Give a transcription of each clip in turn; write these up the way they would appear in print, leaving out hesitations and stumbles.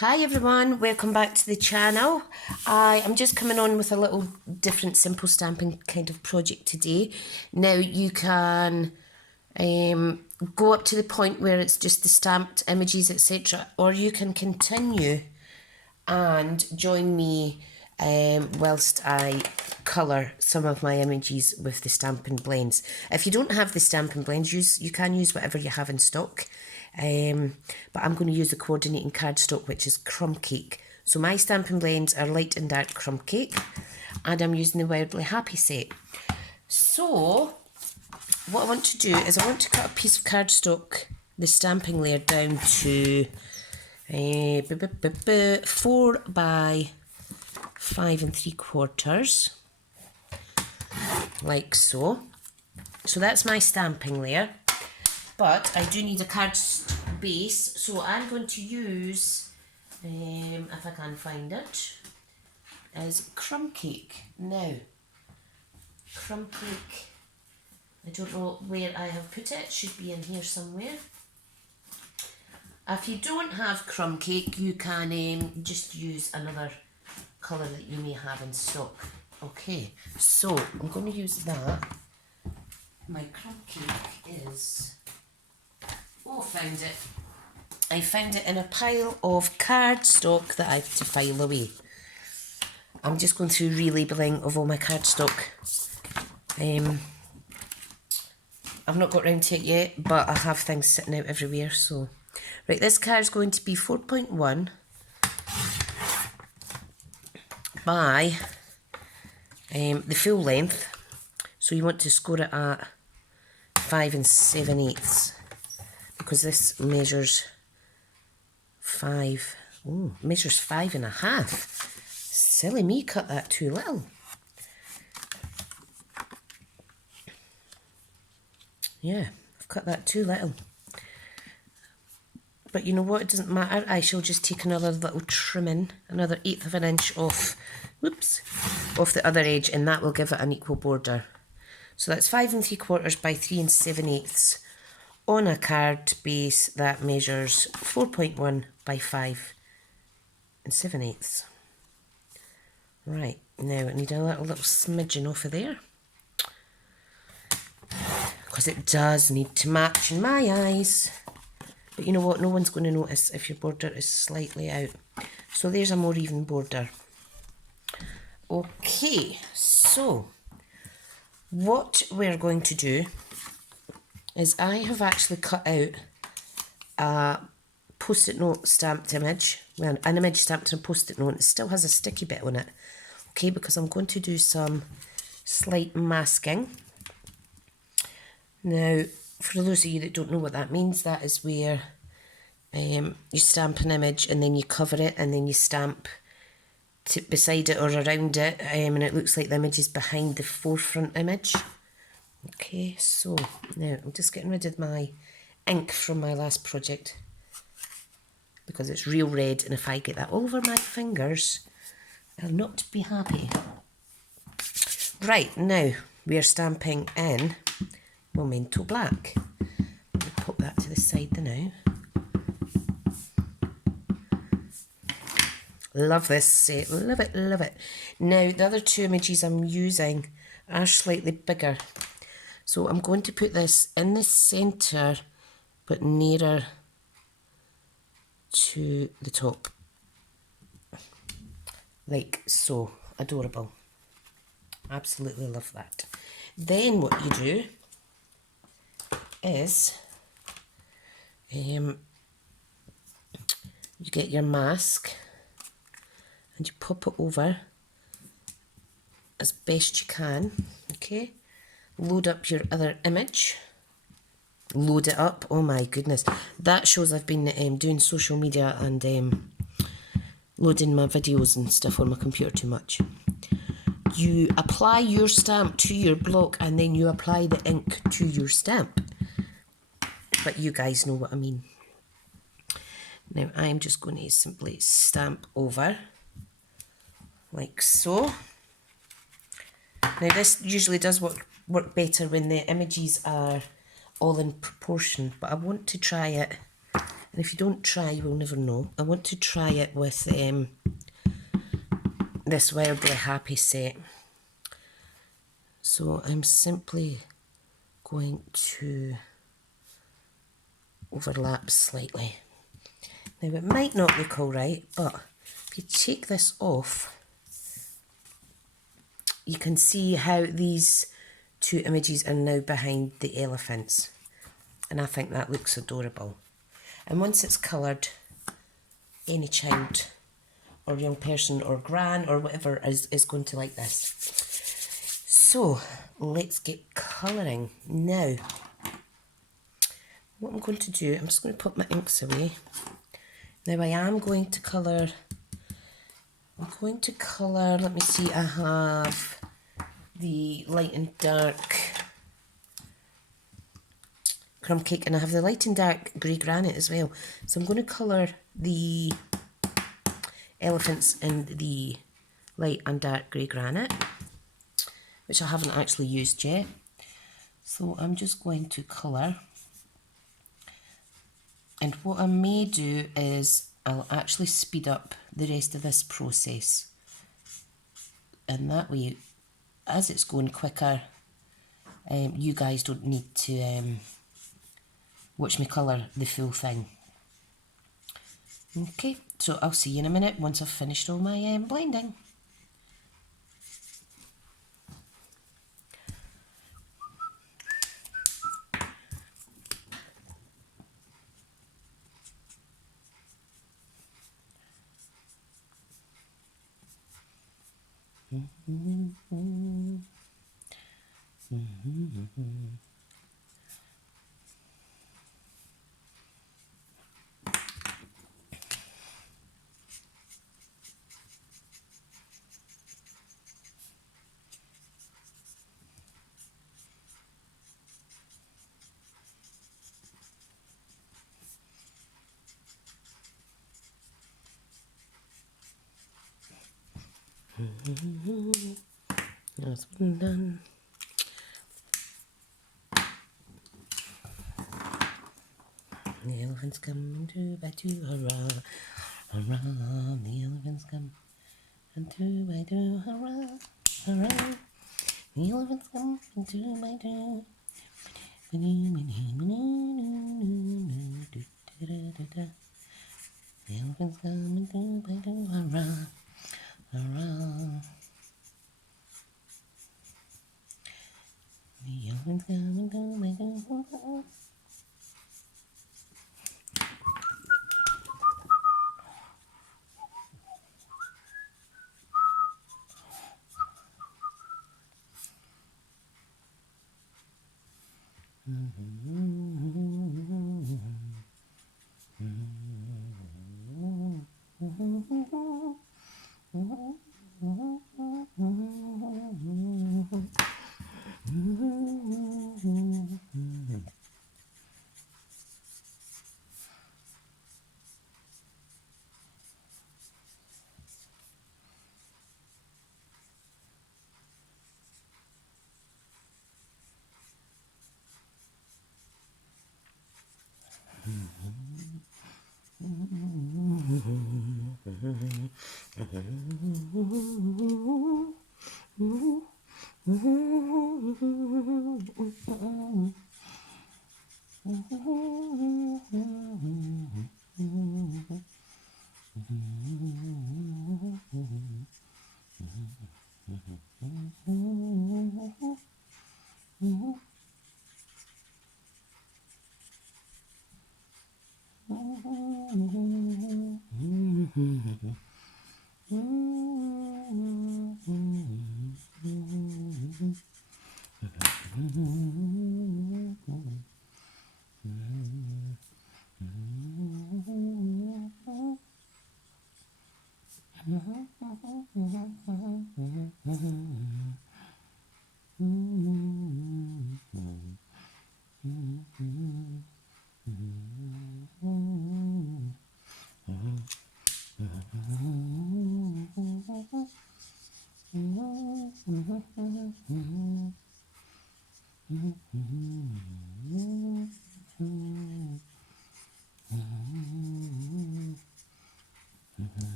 Hi everyone, welcome back to the channel. I am just coming on with a little different simple stamping kind of project today. Now you can go up to the point where it's just the stamped images, etc., or you can continue and join me whilst I colour some of my images with the Stampin' Blends. If you don't have the Stampin' Blends, you can use whatever you have in stock. But I'm going to use the coordinating cardstock, which is Crumb Cake. So my Stampin' Blends are light and dark Crumb Cake, and I'm using the Wildly Happy set. So what I want to do is I want to cut a piece of cardstock, the stamping layer, down to 4 by 5 3/4, like so. So that's my stamping layer. But I do need a card base, so I'm going to use, if I can find it, is Crumb Cake. Now, Crumb Cake, I don't know where I have put it, should be in here somewhere. If you don't have Crumb Cake, you can just use another colour that you may have in stock. Okay, so I'm going to use that. My Crumb Cake is... Oh, found it. I found it in a pile of cardstock that I have to file away. I'm just going through relabelling of all my cardstock. I've not got round to it yet, but I have things sitting out everywhere. So, right, this card is going to be 4.1 by the full length. So you want to score it at 5 7/8. Because this measures 5. Oh, measures 5 1/2. Silly me, cut that too little. Yeah, I've cut that too little. But you know what? It doesn't matter. I shall just take another little trimming, another 1/8 of an inch off. Whoops, off the other edge, and that will give it an equal border. So that's 5 3/4 by 3 7/8. On a card base that measures 4.1 by 5 7/8. Right, now I need a little smidgen off of there. Because it does need to match in my eyes. But you know what, no one's going to notice if your border is slightly out. So there's a more even border. Okay, so what we're going to do is I have actually cut out a post-it note stamped image, well, an image stamped in a post-it note, and it still has a sticky bit on it, okay, because I'm going to do some slight masking. Now, for those of you that don't know what that means, that is where you stamp an image and then you cover it and then you stamp beside it or around it, and it looks like the image is behind the forefront image. Okay, so now I'm just getting rid of my ink from my last project because it's real red, and if I get that all over my fingers, I'll not be happy. Right, now we are stamping in Memento Black. I'll pop that to the side now. Love this set, love it, love it. Now the other two images I'm using are slightly bigger. So I'm going to put this in the centre, but nearer to the top. Like so. Adorable. Absolutely love that. Then what you do is you get your mask and you pop it over as best you can, okay? Load up your other image. Load it up. Oh my goodness. That shows I've been doing social media and loading my videos and stuff on my computer too much. You apply your stamp to your block and then you apply the ink to your stamp. But you guys know what I mean. Now I'm just going to simply stamp over like so. Now this usually does work better when the images are all in proportion, but I want to try it And if you don't try, you will never know. I want to try it with this Wildly Happy set. So I'm simply going to overlap slightly. Now it might not look alright, but if you take this off, you can see how these two images are now behind the elephants. And I think that looks adorable. And once it's coloured, any child or young person or gran or whatever is going to like this. So let's get colouring. Now, what I'm going to do, I'm just going to put my inks away. Now I am going to colour, let me see, I have the light and dark crumb cake and I have the light and dark grey granite as well. So I'm going to colour the elephants in the light and dark grey granite, which I haven't actually used yet. So I'm just going to colour, and what I may do is I'll actually speed up the rest of this process, and that way as it's going quicker, you guys don't need to watch me colour the full thing. Okay, so I'll see you in a minute once I've finished all my blending. That's one done. The elephants come two by two, hurrah, hurrah. The elephants come two by two, hurrah, hurrah. The elephants come two by two. The elephants come two by two, hurrah, hurrah. The elephants come two by two, hurrah.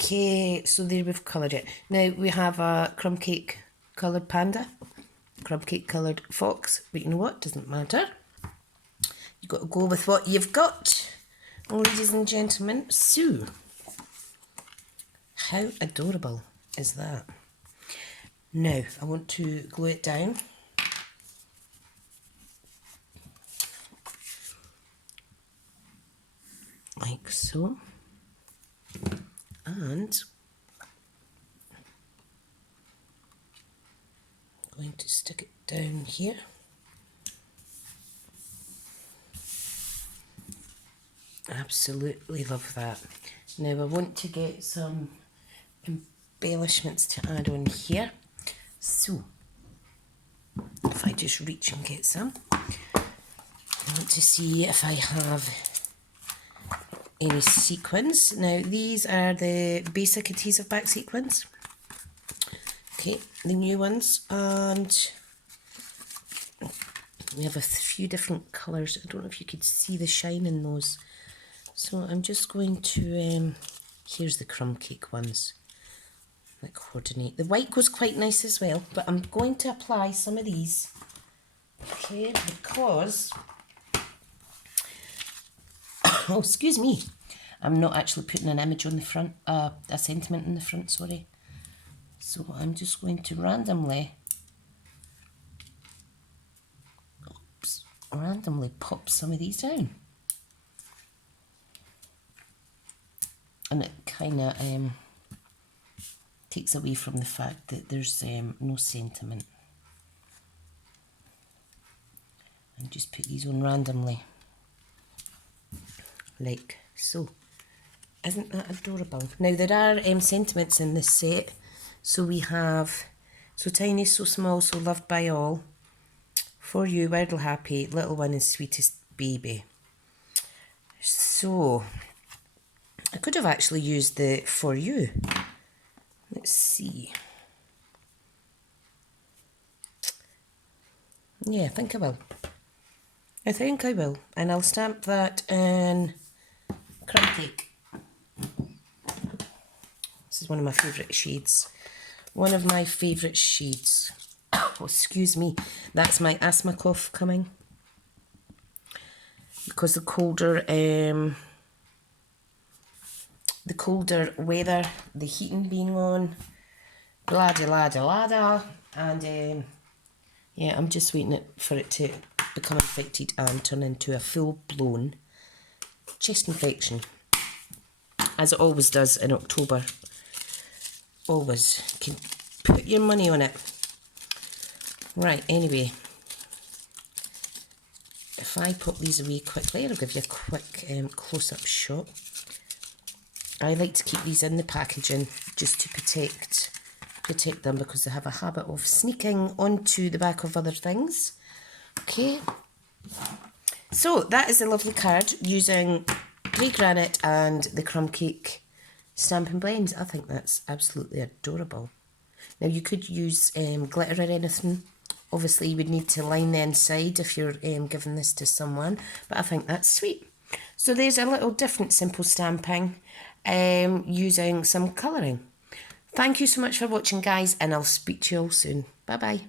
Okay, so there we've coloured it. Now we have a crumb cake coloured panda, crumb cake coloured fox, but you know what, doesn't matter. You've got to go with what you've got, ladies and gentlemen. So, how adorable is that? Now, I want to glue it down. Like so. And I'm going to stick it down here. Absolutely love that. Now I want to get some embellishments to add on here. So, if I just reach and get some, I want to see if I have any sequins. Now these are the basic adhesive back sequins. Okay, the new ones, and we have a few different colours. I don't know if you could see the shine in those. So I'm just going to, here's the crumb cake ones that coordinate. The white goes quite nice as well, but I'm going to apply some of these, okay, because, oh, excuse me, I'm not actually putting an image on the front, a sentiment in the front, sorry. So I'm just going to randomly pop some of these down. And it kind of takes away from the fact that there's no sentiment. And just put these on randomly, like so. Isn't that adorable? Now there are sentiments in this set. So we have So Tiny, So Small, So Loved by All, For You, Wordle Happy, Little One and Sweetest Baby. So I could have actually used the For You. Let's see. Yeah, I think I will. And I'll stamp that in Crumb Cake. This is one of my favourite shades. Oh, excuse me. That's my asthma cough coming. Because the colder weather, the heating being on, blah de la de la da, and yeah, I'm just waiting for it to become infected and turn into a full-blown chest infection, as it always does in October. Always. Can put your money on it. Right, anyway, if I pop these away quickly, I'll give you a quick close-up shot. I like to keep these in the packaging just to protect them, because they have a habit of sneaking onto the back of other things. Okay, so that is a lovely card using grey granite and the Crumb Cake Stampin' Blends. I think that's absolutely adorable. Now you could use glitter or anything. Obviously you would need to line the inside if you're giving this to someone, but I think that's sweet. So there's a little different simple stamping using some colouring. Thank you so much for watching, guys, and I'll speak to you all soon. Bye bye.